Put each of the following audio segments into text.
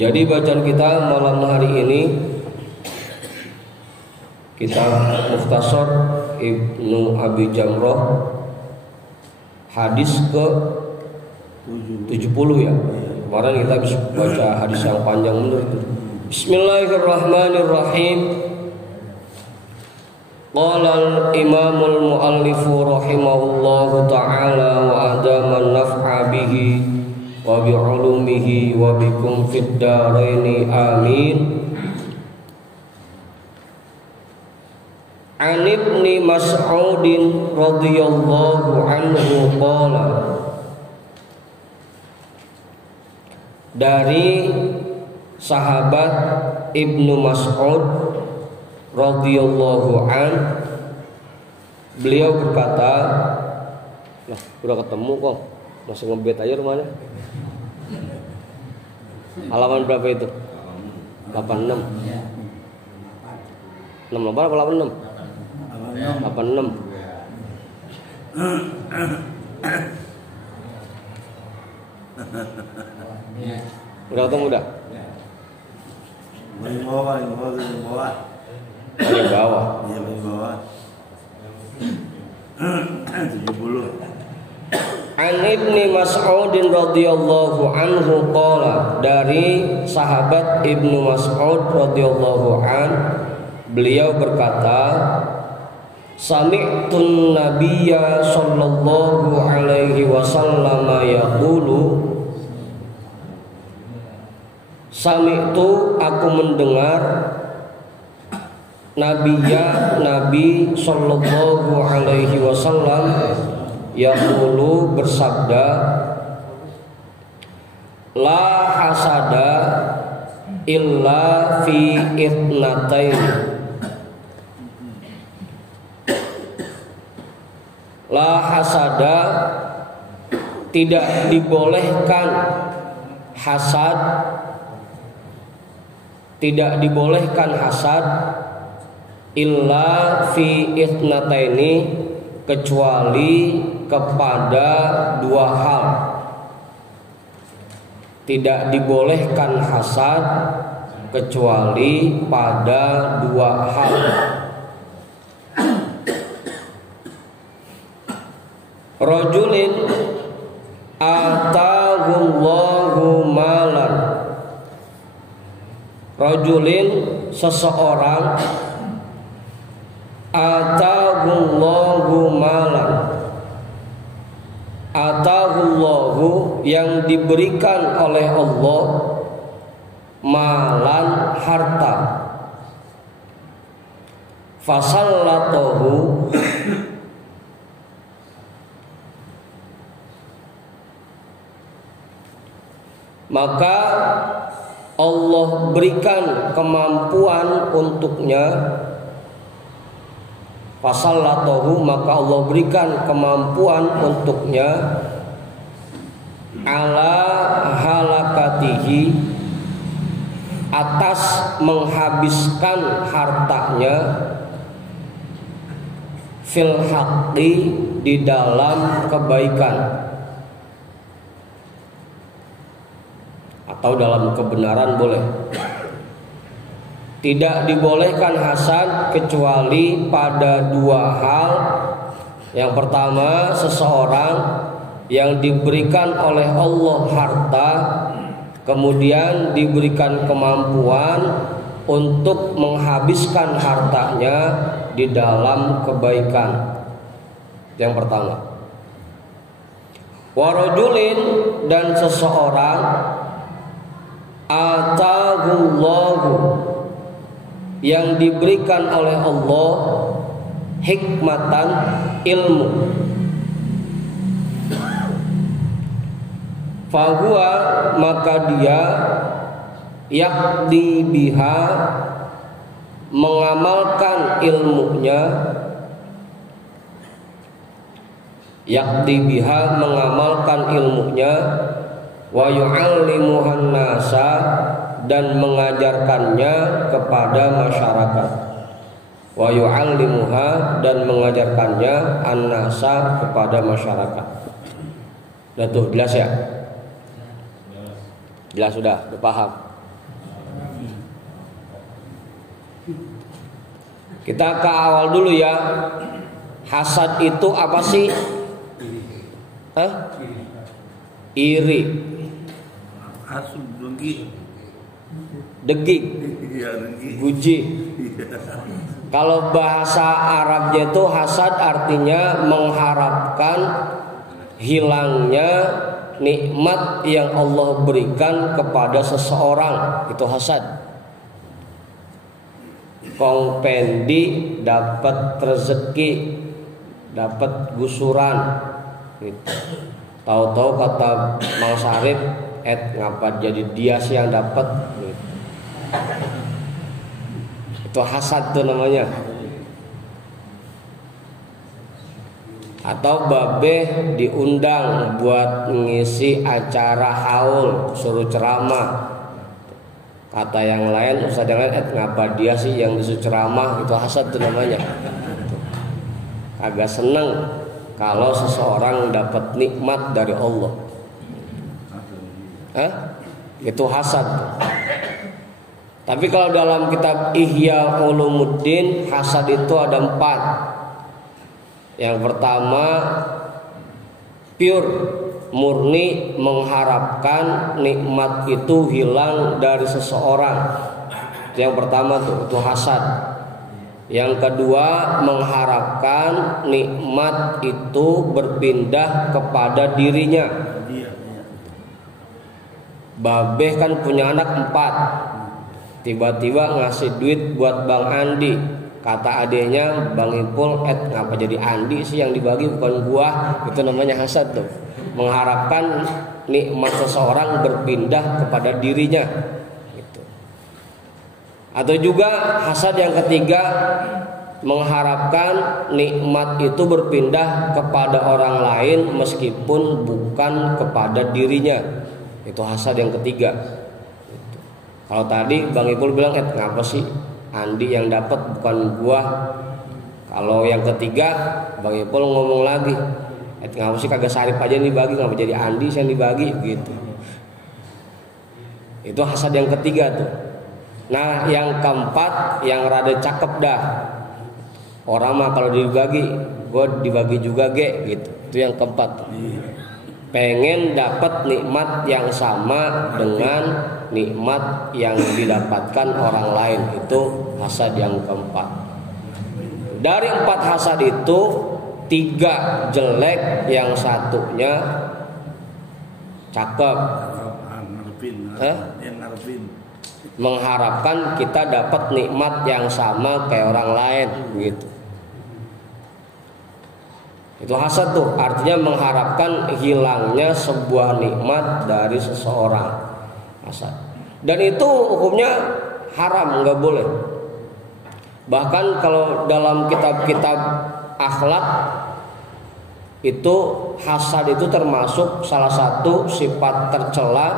Jadi bacaan kita malam hari ini kitab Mukhtasar Ibnu Abi Jamrah hadis ke 70 ya. Kemarin kita bisa baca hadis yang panjang benar itu. Bismillahirrahmanirrahim. Qala al-imamul muallifu rahimahullahu ta'ala wa adaman naf'a bihi wa bi'ulumihi wa bikum fid daraini amin. An Ibni Mas'udin radhiyallahu anhu qala, dari sahabat Ibnu Mas'ud radhiyallahu an, beliau berkata, lah udah ketemu kok, masih ngebet aja rumahnya. Halaman berapa itu? 86. 68 apa 86? 86. Udah ketemu udah? Di bawah. Di bawah. Iya, di bawah. 70. An Ibni Mas'udin radhiyallahu anhu qala, dari sahabat Ibnu Mas'ud radhiyallahu an, beliau berkata, sami'tun nabiyya sallallahu alaihi wasallam yaqulu, sami'tu, aku mendengar, Nabi sallallahu alaihi wasallam yaqulu, bersabda, la hasada illa fi itnatain, la hasada, tidak dibolehkan hasad, tidak dibolehkan hasad, illa fi itnataini, kecuali kepada dua hal. Tidak dibolehkan hasad kecuali pada dua hal. Rajulin atahullahu malan, rajulin, seseorang, atahullahu malan, atahullahu, yang diberikan oleh Allah, malan, harta, fasallatahu, maka Allah berikan kemampuan untuknya, fasallatahu, maka Allah berikan kemampuan untuknya, ala halakatihi, atas menghabiskan hartanya, fil haqqi, di dalam kebaikan atau dalam kebenaran boleh. Tidak dibolehkan hasad kecuali pada dua hal. Yang pertama, seseorang yang diberikan oleh Allah harta, kemudian diberikan kemampuan untuk menghabiskan hartanya di dalam kebaikan. Yang pertama. Warajulin, dan seseorang, atahullahu, yang diberikan oleh Allah hikmatan, ilmu, fahuwa, maka dia yakdi biha, mengamalkan ilmunya, yakdi biha, mengamalkan ilmunya, wa yu'allimuhan nasa, dan mengajarkannya kepada masyarakat, wa yu'allimuha, dan mengajarkannya an-nasa, kepada masyarakat. Udah tuh, jelas ya? Jelas sudah paham. Kita ke awal dulu ya. Hasad itu apa sih? Iri. Hasud dengki. Degik. Iya, dengki. Guji. Kalau bahasa Arabnya itu hasad artinya mengharapkan hilangnya nikmat yang Allah berikan kepada seseorang. Itu hasad. Kong pendi dapat rezeki, dapat gusuran gitu. Tahu-tahu kata Mang Sarip, ngapa jadi dia sih yang dapat gitu. Itu hasad tuh namanya. Atau babeh diundang buat ngisi acara haul, suruh ceramah. Kata yang lain, ustaz yang lain, ngapa dia sih yang disuruh ceramah? Itu hasad tuh namanya. Agak seneng kalau seseorang dapat nikmat dari Allah. Itu hasad tuh. Tapi kalau dalam kitab Ihya Ulumuddin, hasad itu ada 4. Yang pertama, pure, murni mengharapkan nikmat itu hilang dari seseorang. Yang pertama tuh, itu hasad. Yang kedua, mengharapkan nikmat itu berpindah kepada dirinya. Babeh kan punya anak 4. Tiba-tiba ngasih duit buat Bang Andi. Kata adeknya, Bang Ipul, ngapa jadi Andi sih yang dibagi bukan gua? Itu namanya hasad tuh. Mengharapkan nikmat seseorang berpindah kepada dirinya gitu. Atau juga hasad yang ketiga, mengharapkan nikmat itu berpindah kepada orang lain meskipun bukan kepada dirinya. Itu hasad yang ketiga. Kalau tadi Bang Ipul bilang, ngapa sih Andi yang dapat bukan gua? Kalau yang ketiga Bang Ipul ngomong lagi, ngapa sih kagak Sarip aja yang dibagi, ngapa jadi Andi yang dibagi gitu. Itu hasad yang ketiga tuh. Nah yang keempat yang rada cakep dah. Orang mah kalau dibagi, gua dibagi juga gitu. Itu yang keempat tuh. Pengen dapat nikmat yang sama dengan nikmat yang didapatkan orang lain. Itu hasad yang keempat. Dari 4 hasad itu 3 jelek, yang satunya cakep. Mengharapkan kita dapat nikmat yang sama kayak orang lain gitu. Itu hasad tuh, artinya mengharapkan hilangnya sebuah nikmat dari seseorang. Hasad. Dan itu hukumnya haram, nggak boleh. Bahkan kalau dalam kitab-kitab akhlak itu hasad itu termasuk salah satu sifat tercela,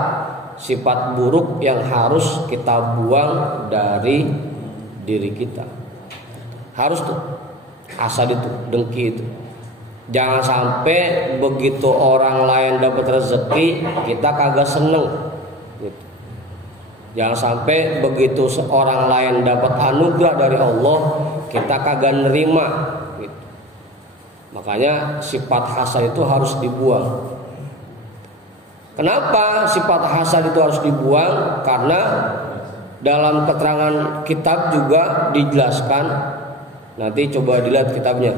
sifat buruk yang harus kita buang dari diri kita. Harus tuh hasad itu, dengki itu. Jangan sampai begitu orang lain dapat rezeki kita kagak seneng gitu. Jangan sampai begitu seorang lain dapat anugerah dari Allah kita kagak nerima gitu. Makanya sifat hasad itu harus dibuang. Kenapa sifat hasad itu harus dibuang? Karena dalam keterangan kitab juga dijelaskan. Nanti coba dilihat kitabnya,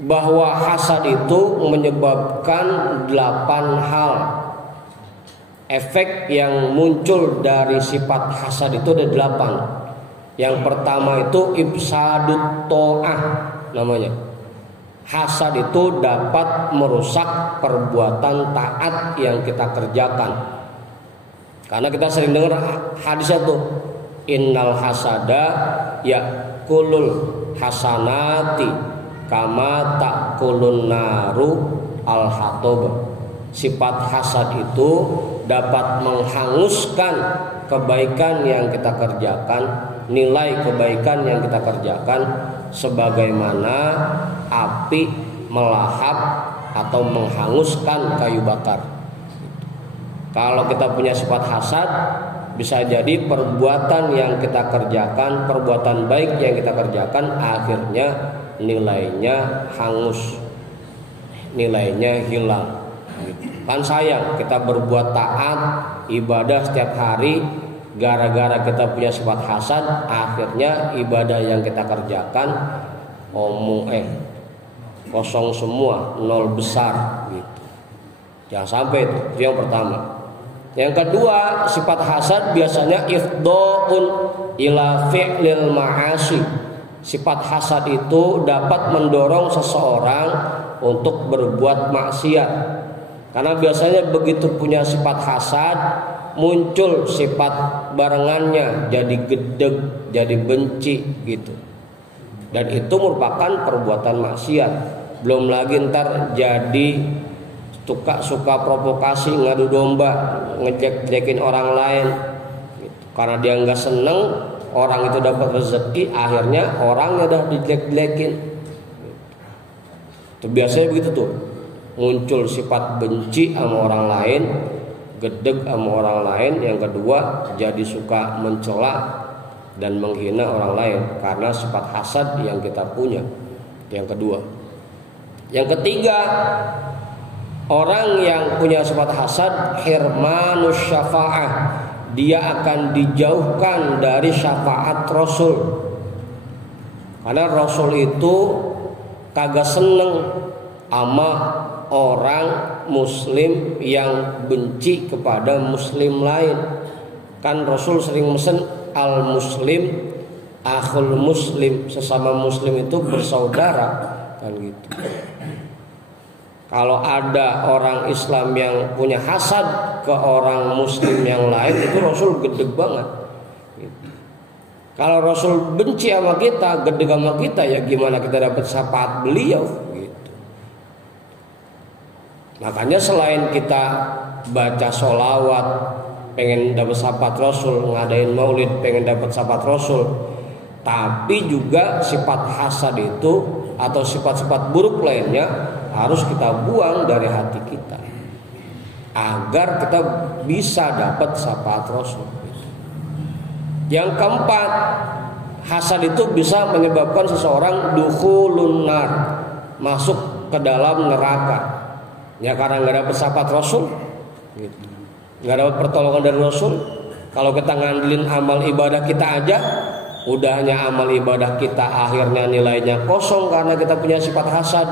bahwa hasad itu menyebabkan 8 hal. Efek yang muncul dari sifat hasad itu ada 8. Yang pertama itu ifsadut ta'ah namanya. Hasad itu dapat merusak perbuatan taat yang kita kerjakan. Karena kita sering dengar hadisnya tuh, innal hasada yakulul hasanati kama takulun naru al-hatob. Sifat hasad itu dapat menghanguskan kebaikan yang kita kerjakan, nilai kebaikan yang kita kerjakan, sebagaimana api melahap atau menghanguskan kayu bakar. Kalau kita punya sifat hasad, Bisa jadi perbuatan yang kita kerjakan, perbuatan baik yang kita kerjakan, akhirnya nilainya hangus, nilainya hilang. Kan sayang kita berbuat taat, ibadah setiap hari, gara-gara kita punya sifat hasad, akhirnya ibadah yang kita kerjakan kosong semua, nol besar gitu. Jangan sampai itu yang pertama. Yang kedua, sifat hasad biasanya ifdha'un ila fi'lil ma'asi. Sifat hasad itu dapat mendorong seseorang untuk berbuat maksiat. Karena biasanya begitu punya sifat hasad, muncul sifat barengannya, jadi gedeg, jadi benci gitu. Dan itu merupakan perbuatan maksiat. Belum lagi ntar jadi suka provokasi, ngadu domba, ngejek-jekin orang lain gitu. Karena dia nggak seneng orang itu dapat rezeki, akhirnya orangnya udah dijek-jekin gitu. Itu biasanya begitu tuh, muncul sifat benci sama orang lain, gedeg sama orang lain. Yang kedua, jadi suka mencela dan menghina orang lain karena sifat hasad yang kita punya. Yang kedua. Yang ketiga, orang yang punya sifat hasad, hirmanus syafa'ah, dia akan dijauhkan dari syafaat Rasul. Karena Rasul itu kagak seneng sama orang muslim yang benci kepada muslim lain. Kan Rasul sering mesen al muslim akhul muslim, sesama muslim itu bersaudara, kan gitu. Kalau ada orang Islam yang punya hasad ke orang muslim yang lain, itu Rasul gedeg banget gitu. Kalau Rasul benci sama kita, gedeg sama kita, ya gimana kita dapat syafaat beliau gitu. Makanya selain kita baca sholawat pengen dapat syafaat Rasul, ngadain maulid pengen dapat syafaat Rasul, tapi juga sifat hasad itu atau sifat-sifat buruk lainnya harus kita buang dari hati kita agar kita bisa dapat syafaat Rasul. Yang keempat, hasad itu bisa menyebabkan seseorang dukhulun nar, masuk ke dalam neraka. Ya karena nggak dapat syafaat Rasul, gitu. Nggak dapat pertolongan dari Rasul. Kalau kita ngandelin amal ibadah kita aja, udahnya amal ibadah kita akhirnya nilainya kosong karena kita punya sifat hasad.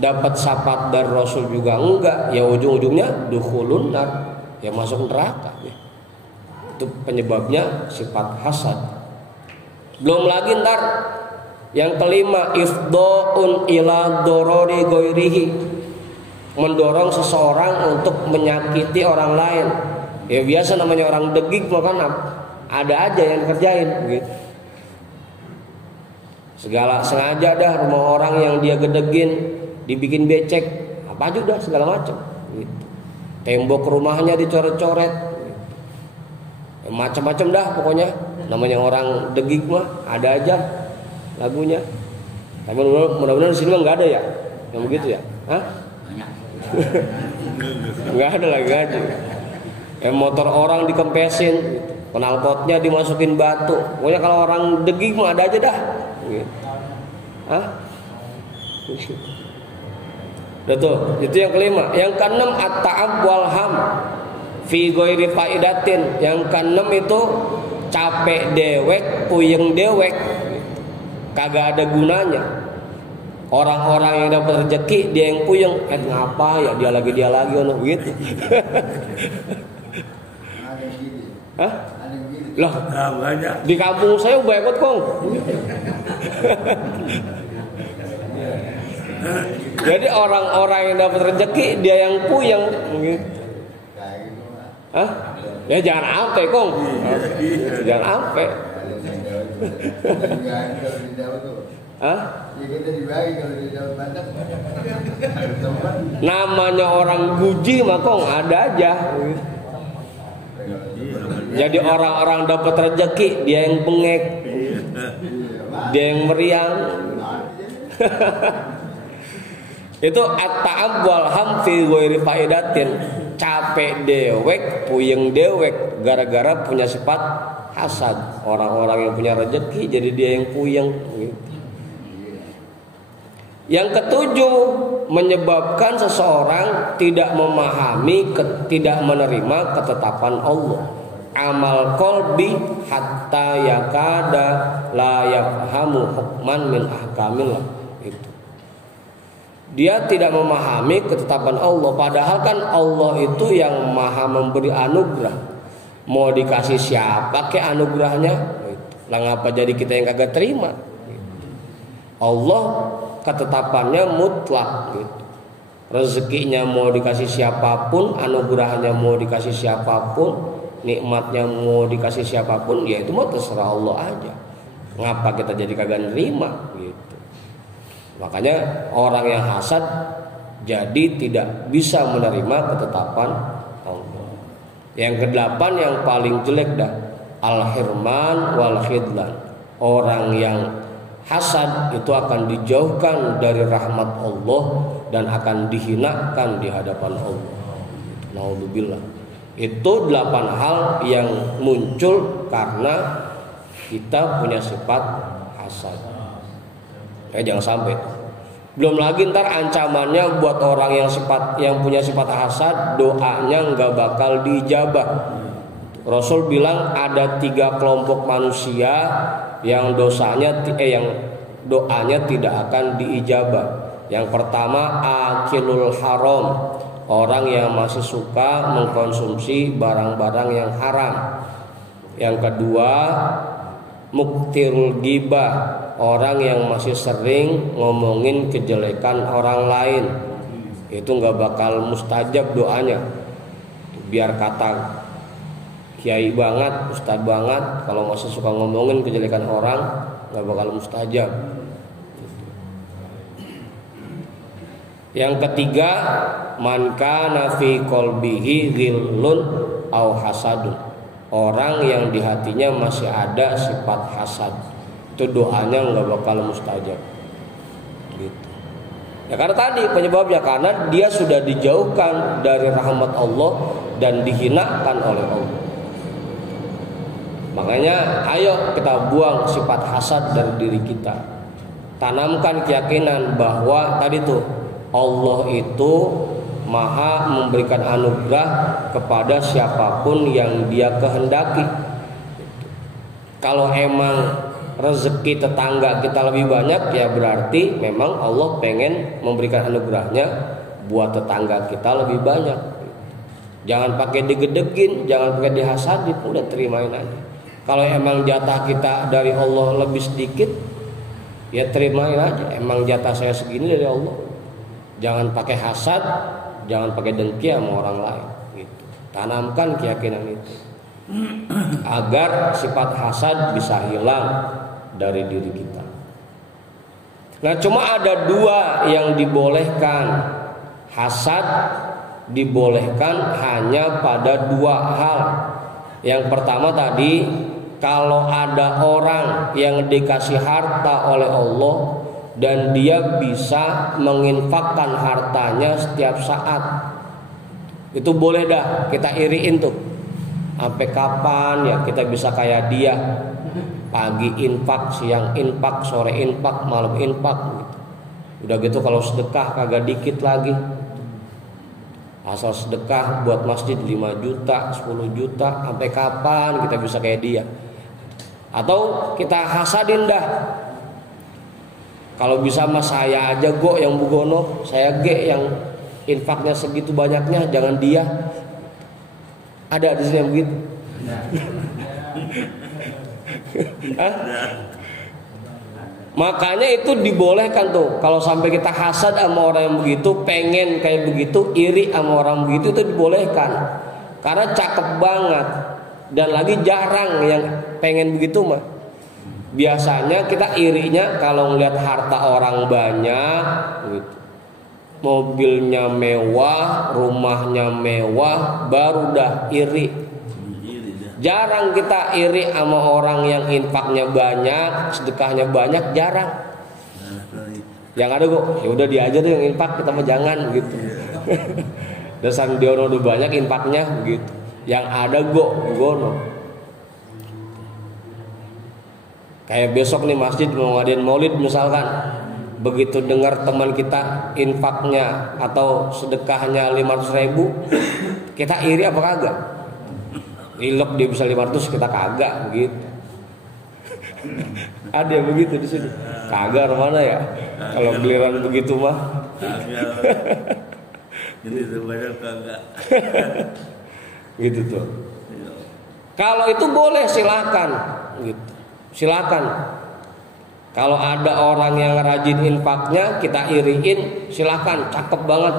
Dapat syafaat dari Rasul juga enggak, ya ujung-ujungnya dukhulun nar, ya masuk neraka ya. Itu penyebabnya sifat hasad. Belum lagi ntar yang kelima, ifdha'un ila dorori ghairihi, mendorong seseorang untuk menyakiti orang lain. Ya biasa namanya orang degik, makan ada aja yang dikerjain gitu. Segala sengaja dah rumah orang yang dia gedegin dibikin becek, apa aja udah segala macam gitu. Tembok rumahnya dicoret-coret gitu. Macam-macam dah pokoknya. Namanya orang degik mah ada aja lagunya. Tapi mudah-mudahan di sini mah nggak ada ya yang begitu ya. Hah? Nggak ada lagi aja. Motor orang dikempesin gitu. Knalpotnya dimasukin batu. Pokoknya kalau orang degik mah ada aja dah gitu. Hah? Betul, itu yang kelima. Yang keenam, at-ta'ab wal ham fi ghairi faidatin. Yang keenam itu capek dewek, puyeng dewek, kagak ada gunanya. Orang-orang yang dapat rezeki dia yang puyeng, ngapa ya dia lagi ono gitu. Hah? Loh, di kampung saya banyak kong. Jadi orang-orang yang dapat rezeki dia yang puyeng gitu. Hah? Ya jangan ampe kong. Jangan ampe. Hah? Namanya orang guji mah kong ada aja. Jadi orang-orang dapat rezeki dia yang bengek, dia yang meriang. Itu at-ta'ab wal ham fi ghairi faidatin. capek dewek, puyeng dewek gara-gara punya sifat hasad. Orang-orang yang punya rezeki jadi dia yang puyeng gitu. Yang ketujuh, menyebabkan seseorang tidak memahami, tidak menerima ketetapan Allah. Amal qalbi hatta yakada la yafhamu hukman min ahkamillah. Itu. Dia tidak memahami ketetapan Allah, padahal kan Allah itu yang maha memberi anugerah. Mau dikasih siapa ke anugerahnya? Lah ngapa jadi kita yang kagak terima? Allah ketetapannya mutlak gitu. Rezekinya mau dikasih siapapun, anugerahnya mau dikasih siapapun, nikmatnya mau dikasih siapapun, ya itu mah terserah Allah aja. Ngapa kita jadi kagak nerima gitu. Makanya orang yang hasad jadi tidak bisa menerima ketetapan Allah. Yang kedelapan yang paling jelek dah, al-hirman wal khidlan. Orang yang hasad itu akan dijauhkan dari rahmat Allah dan akan dihinakan di hadapan Allah. Naudzubillah. Itu 8 hal yang muncul karena kita punya sifat hasad. Jangan sampai. Belum lagi ntar ancamannya buat orang yang punya sifat hasad, doanya nggak bakal dijabah. Rasul bilang ada 3 kelompok manusia yang yang doanya tidak akan diijabah. Yang pertama akilul haram, orang yang masih suka mengkonsumsi barang-barang yang haram. Yang kedua muktirul ghibah, orang yang masih sering ngomongin kejelekan orang lain. Itu nggak bakal mustajab doanya. Biar kata kiai banget, ustadz banget, kalau masih suka ngomongin kejelekan orang nggak bakal mustajab. Yang ketiga, man kana fi qalbihi ghillun aw hasadun, orang yang di hatinya masih ada sifat hasad, itu doanya nggak bakal mustajab. Gitu. Ya karena tadi penyebabnya karena dia sudah dijauhkan dari rahmat Allah dan dihinakan oleh Allah. Makanya ayo kita buang sifat hasad dari diri kita. Tanamkan keyakinan bahwa tadi tuh Allah itu maha memberikan anugerah kepada siapapun yang dia kehendaki. Kalau emang rezeki tetangga kita lebih banyak, ya berarti memang Allah pengen memberikan anugerahnya buat tetangga kita lebih banyak. Jangan pakai digedegin, jangan pakai dihasadin, udah terimain aja. Kalau emang jatah kita dari Allah lebih sedikit, ya terimain aja. Emang jatah saya segini dari Allah. Jangan pakai hasad, jangan pakai dengki sama orang lain. Gitu. Tanamkan keyakinan itu, agar sifat hasad bisa hilang dari diri kita. Nah, cuma ada 2 yang dibolehkan. Hasad dibolehkan hanya pada 2 hal. Yang pertama tadi, kalau ada orang yang dikasih harta oleh Allah dan dia bisa menginfakkan hartanya setiap saat, itu boleh dah kita iriin tuh. Sampai kapan ya kita bisa kayak dia? Pagi infak, siang infak, sore infak, malam infak gitu. Udah gitu kalau sedekah kagak dikit lagi. Asal sedekah buat masjid 5 juta, 10 juta, sampai kapan kita bisa kayak dia? Atau kita hasadin dah. Kalau bisa mah saya aja go yang bugono, saya ge yang infaknya segitu banyaknya, jangan dia. Ada di sini yang begitu. Makanya itu dibolehkan tuh. Kalau sampai kita hasad sama orang yang begitu, pengen kayak begitu, iri sama orang begitu, itu dibolehkan. Karena cakep banget. Dan lagi jarang yang pengen begitu mah. Biasanya kita irinya kalau ngeliat harta orang banyak gitu. Mobilnya mewah, rumahnya mewah, baru dah iri. Jarang kita iri sama orang yang infaknya banyak, sedekahnya banyak, jarang. Yang ada kok, ya udah dia aja tuh yang infak, kita mah jangan gitu. Dasar diono udah banyak infaknya begitu. Yang ada gono. Kayak besok nih masjid mau ngadain maulid misalkan, begitu dengar teman kita infaknya atau sedekahnya 500.000, kita iri apa kagak? Ilok dia bisa 500, kita kagak begitu. Ada yang begitu di sini. Kagak mana ya? Kalau giliran begitu mah. Ini sebanyak kagak. Gitu tuh. Kalau itu boleh silakan gitu. Silakan. Kalau ada orang yang rajin infaknya kita iriin, silakan, cakep banget.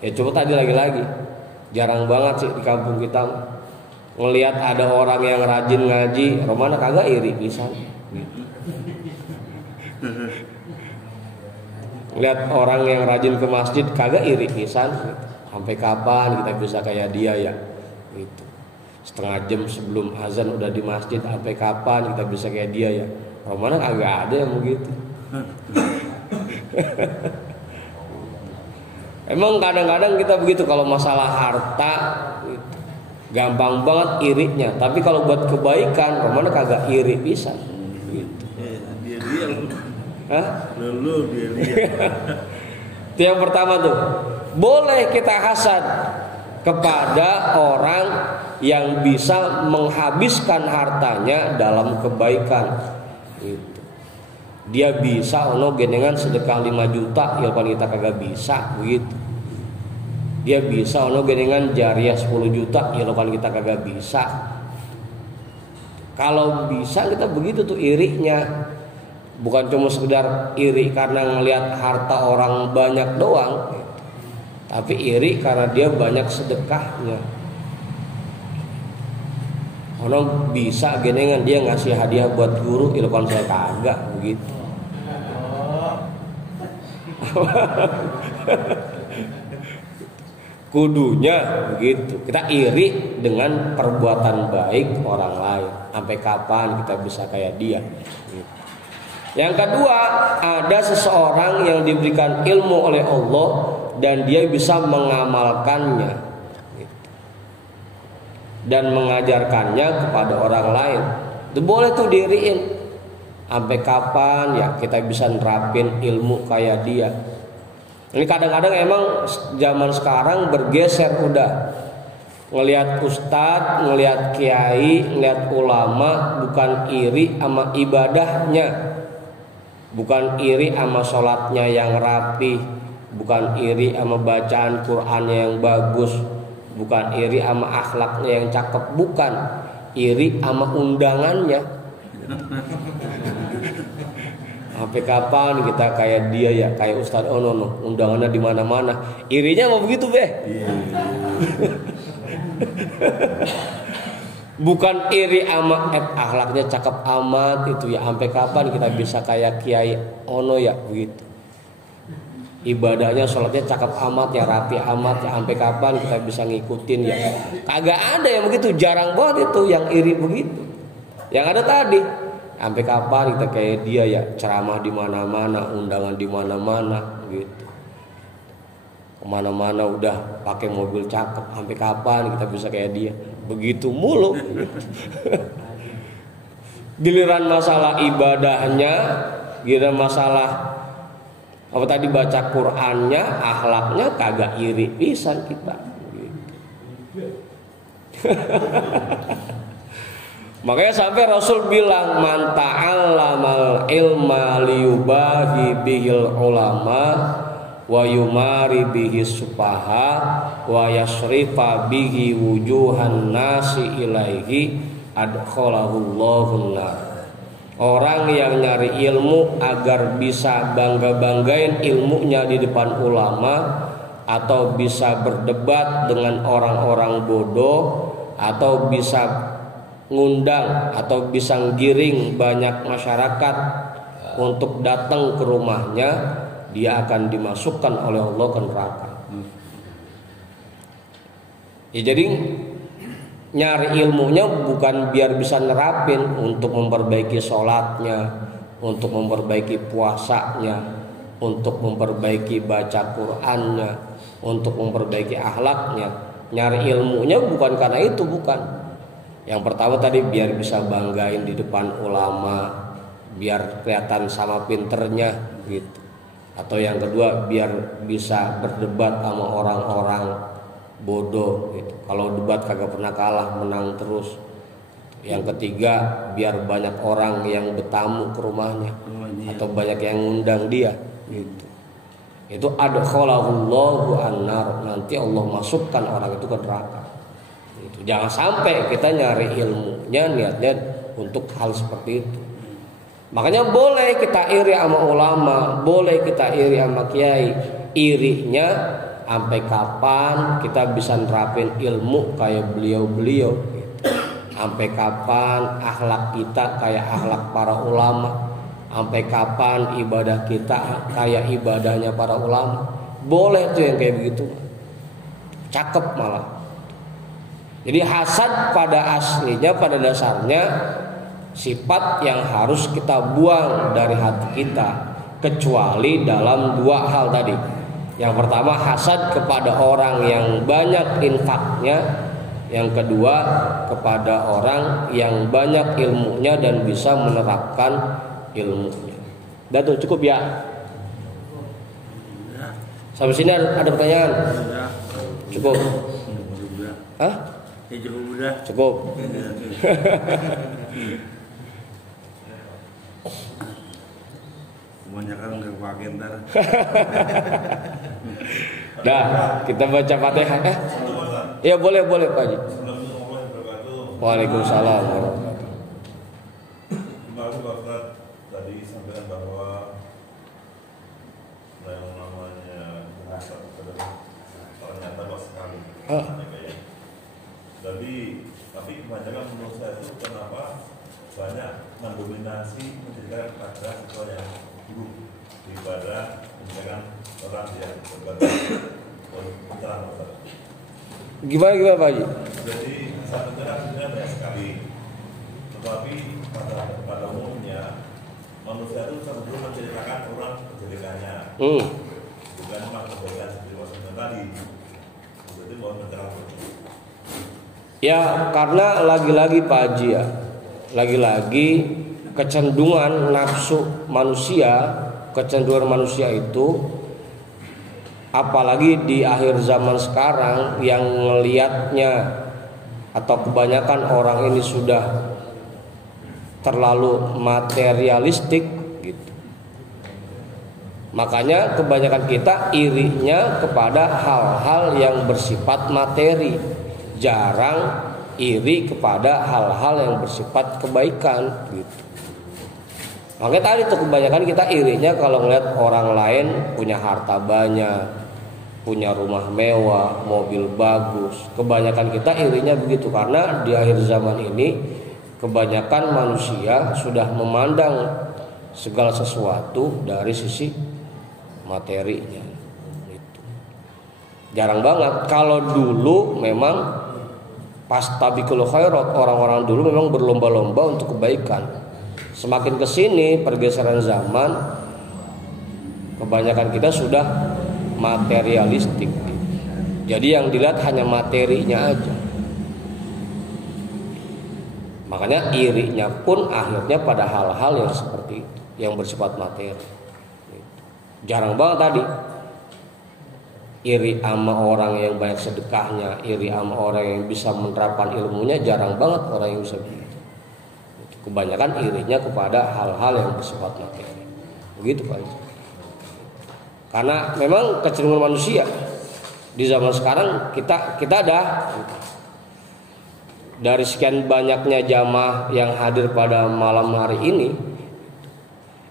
Ya coba tadi lagi-lagi. Jarang banget sih di kampung kita ngelihat ada orang yang rajin ngaji, romana kagak iri pisan. Lihat orang yang rajin ke masjid kagak iri pisan. Sampai kapan kita bisa kayak dia ya? Gitu. Setengah jam sebelum azan udah di masjid, sampai kapan kita bisa kayak dia ya? Romana kagak ada yang begitu. Emang kadang-kadang kita begitu kalau masalah harta gitu. Gampang banget irinya. Tapi kalau buat kebaikan romana kagak iri pisan. Gitu. Dia Hah? Lalu dia. Itu yang pertama tuh. Boleh kita hasad kepada orang yang bisa menghabiskan hartanya dalam kebaikan. Gitu. Dia bisa ono genengan sedekah 5 juta, ya kita kagak bisa begitu. Dia bisa ono genengan jariah 10 juta, ya kita kagak bisa. Kalau bisa kita begitu tuh irinya. Bukan cuma sekedar iri karena ngelihat harta orang banyak doang, tapi iri karena dia banyak sedekahnya. Orang bisa genengan dia ngasih hadiah buat guru, ilmuwan saya kagak begitu. Kudunya begitu. Kita iri dengan perbuatan baik orang lain. Sampai kapan kita bisa kayak dia? Gitu. Yang kedua, ada seseorang yang diberikan ilmu oleh Allah dan dia bisa mengamalkannya dan mengajarkannya kepada orang lain. Itu boleh tuh diriin. Sampai kapan ya kita bisa nerapin ilmu kayak dia? Ini kadang-kadang emang zaman sekarang bergeser udah. Ngelihat ustadz, ngelihat kiai, ngelihat ulama bukan iri sama ibadahnya. Bukan iri sama sholatnya yang rapi, bukan iri sama bacaan Qur'annya yang bagus, bukan iri sama akhlaknya yang cakep, bukan iri sama undangannya. Sampai kapan kita kayak dia ya, kayak Ustadz Ono, undangannya di mana-mana, irinya mau begitu be? Bukan iri ama akhlaknya cakep amat itu ya, sampai kapan kita bisa kayak Kiai Ono ya begitu. Ibadahnya sholatnya cakep amat ya, rapi amat ya, sampai kapan kita bisa ngikutin ya? Kagak ada yang begitu, jarang banget itu yang iri begitu. Yang ada tadi, sampai kapan kita kayak dia ya, ceramah di mana-mana, undangan di mana-mana gitu. Kemana-mana udah pakai mobil cakep, sampai kapan kita bisa kayak dia? Begitu mulu. Giliran masalah ibadahnya, giliran masalah apa tadi baca Qur'annya, akhlaknya kagak iri pisan kita. Makanya sampai Rasul bilang man ta'allamal ilma liyubahi bihil ulama wa yumari bihi supaha wa yasrifa bihi wujuhan nasi ilaihi adkhalahullahu nar. Orang yang nyari ilmu agar bisa bangga-banggain ilmunya di depan ulama, atau bisa berdebat dengan orang-orang bodoh, atau bisa ngundang atau bisa ngiring banyak masyarakat untuk datang ke rumahnya, dia akan dimasukkan oleh Allah ke neraka. Ya, jadi nyari ilmunya bukan biar bisa nerapin untuk memperbaiki sholatnya, untuk memperbaiki puasanya, untuk memperbaiki baca Qur'annya, untuk memperbaiki akhlaknya. Nyari ilmunya bukan karena itu, bukan. Yang pertama tadi biar bisa banggain di depan ulama, biar kelihatan sama pinternya gitu. Atau yang kedua biar bisa berdebat sama orang-orang bodoh gitu. Kalau debat kagak pernah kalah, menang terus. Yang ketiga biar banyak orang yang bertamu ke rumahnya atau banyak yang ngundang dia gitu. Itu adkhalahullahu annar, nanti Allah masukkan orang itu ke neraka. Itu jangan sampai kita nyari ilmunya niatnya untuk hal seperti itu. Makanya boleh kita iri sama ulama, boleh kita iri sama kiai. Irinya sampai kapan kita bisa nerapin ilmu kayak beliau-beliau gitu. Sampai kapan akhlak kita kayak akhlak para ulama. Sampai kapan ibadah kita kayak ibadahnya para ulama. Boleh tuh yang kayak begitu. Cakep malah. Jadi hasad pada aslinya, pada dasarnya sifat yang harus kita buang dari hati kita, kecuali dalam dua hal tadi. Yang pertama hasad kepada orang yang banyak infaknya. Yang kedua kepada orang yang banyak ilmunya dan bisa menerapkan ilmunya. Udah tuh cukup ya. Sampai sini ada pertanyaan? Cukup. Hah? Ya cukup udah. Cukup. Kebanyakan nggak pakai ntar. Dah, kita baca Fatihah. Ya boleh Pak Haji. Waalaikumsalam. Kemarin Bapak tadi sampaikan bahwa yang namanya hasad ternyata luas sekali. Tapi kebanyakan menurut saya itu kenapa banyak mendominasi menjadikan ada sesuatu yang buruk daripada menjadikan orang yang berbeda. Gimana Pak Haji? Jadi satu cara sebenarnya banyak sekali, tetapi pada umumnya manusia itu cenderung menceritakan orang kejelekannya, bukan memang kebaikan seperti Rasulullah tadi. Jadi mau menerangkan. Ya karena lagi-lagi Pak Haji ya, lagi-lagi kecenderungan nafsu manusia, kecenderungan manusia itu, apalagi di akhir zaman sekarang yang ngelihatnya atau kebanyakan orang ini sudah terlalu materialistik gitu. Makanya kebanyakan kita irinya kepada hal-hal yang bersifat materi, jarang iri kepada hal-hal yang bersifat kebaikan gitu. Makanya tadi tuh kebanyakan kita irinya kalau ngeliat orang lain punya harta banyak, punya rumah mewah, mobil bagus. Kebanyakan kita irinya begitu karena di akhir zaman ini kebanyakan manusia sudah memandang segala sesuatu dari sisi materinya. Gitu. Jarang banget. Kalau dulu memang pas tabiqul khairat, orang-orang dulu memang berlomba-lomba untuk kebaikan. Semakin kesini pergeseran zaman, kebanyakan kita sudah materialistik. Jadi yang dilihat hanya materinya aja. Makanya irinya pun akhirnya pada hal-hal yang seperti itu, yang bersifat materi. Jarang banget tadi iri sama orang yang banyak sedekahnya, iri sama orang yang bisa menerapkan ilmunya, jarang banget orang yang bisa begitu. Kebanyakan irinya kepada hal-hal yang bersifat materi. Begitu Pak. Karena memang kecenderungan manusia di zaman sekarang kita ada dari sekian banyaknya jamaah yang hadir pada malam hari ini,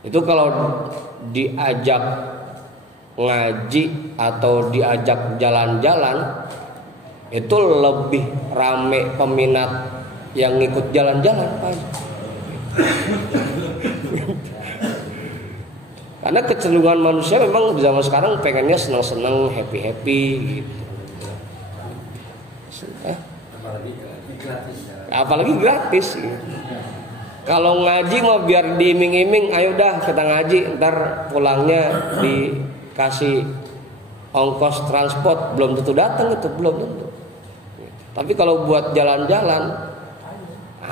itu kalau diajak ngaji atau diajak jalan-jalan itu lebih rame peminat yang ngikut jalan-jalan Pak. Karena kecenderungan manusia memang di zaman sekarang pengennya senang-senang, happy-happy gitu. Apalagi gratis gitu. Kalau ngaji mah biar diiming-iming, ayo dah kita ngaji, ntar pulangnya dikasih ongkos transport belum tentu datang, itu belum tentu. Tapi kalau buat jalan-jalan,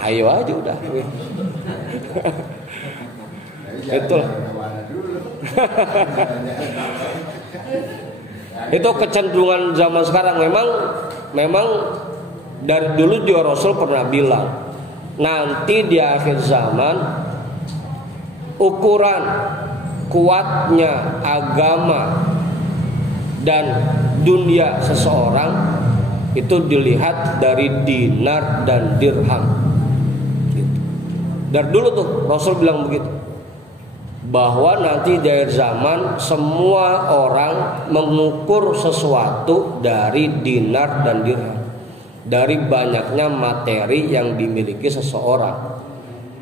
ayo aja udah. Itulah. Itu kecenderungan zaman sekarang. Memang dari dulu juga Rasul pernah bilang, nanti di akhir zaman ukuran kuatnya agama dan dunia seseorang itu dilihat dari dinar dan dirham. Dari dulu tuh Rasul bilang begitu, bahwa nanti di akhir zaman semua orang mengukur sesuatu dari dinar dan dirham, dari banyaknya materi yang dimiliki seseorang.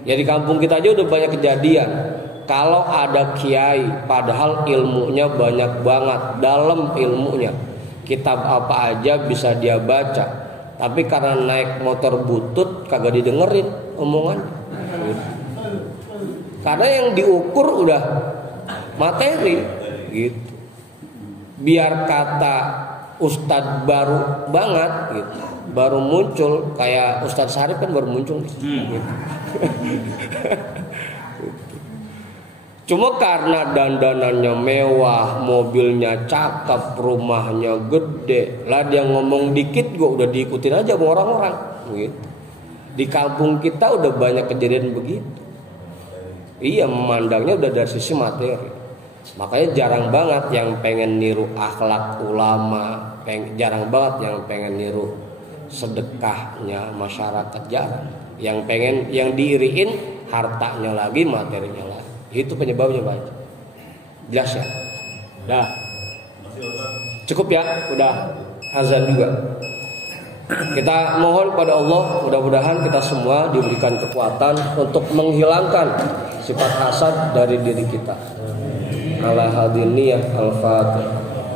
Ya di kampung kita aja udah banyak kejadian. Kalau ada kiai padahal ilmunya banyak banget, dalam ilmunya, kitab apa aja bisa dia baca, tapi karena naik motor butut kagak didengerin omongan. Karena yang diukur udah materi gitu. Biar kata ustadz baru banget gitu, baru muncul, kayak Ustadz Sarif kan baru muncul gitu. Cuma karena dandanannya mewah, mobilnya cakep, rumahnya gede, lah dia ngomong dikit gua udah diikutin aja sama orang-orang gitu. Di kampung kita udah banyak kejadian begitu. Iya, memandangnya udah dari sisi materi. Makanya jarang banget yang pengen niru akhlak ulama, jarang banget yang pengen niru sedekahnya masyarakat, jarang. Yang pengen, yang diiriin hartanya lagi, materinya lagi. Itu penyebabnya banyak. Jelas ya? Dah. Cukup ya? Udah azan juga. Kita mohon pada Allah, mudah-mudahan kita semua diberikan kekuatan untuk menghilangkan sifat hasad dari diri kita. Ala hadiniyah al-fatih.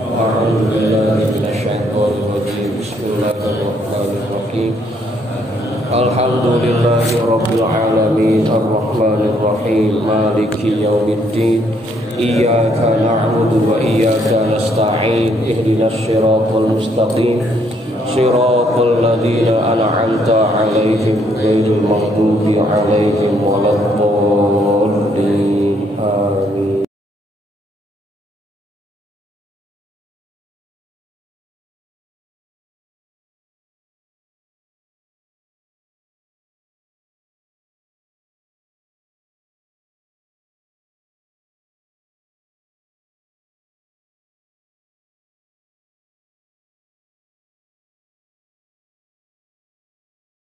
A'udzubillahi minasyaitonir rajim. Bismillahirrahmanirrahim. Alhamdulillahi rabbil alamin, arrahmanir rahim, maliki yaumiddin. Iyyaka na'budu wa iyyaka nasta'in. Ihdinas siratal mustaqim. Siratal ladzina an'amta 'alaihim ghairil maghdubi 'alaihim waladdallin.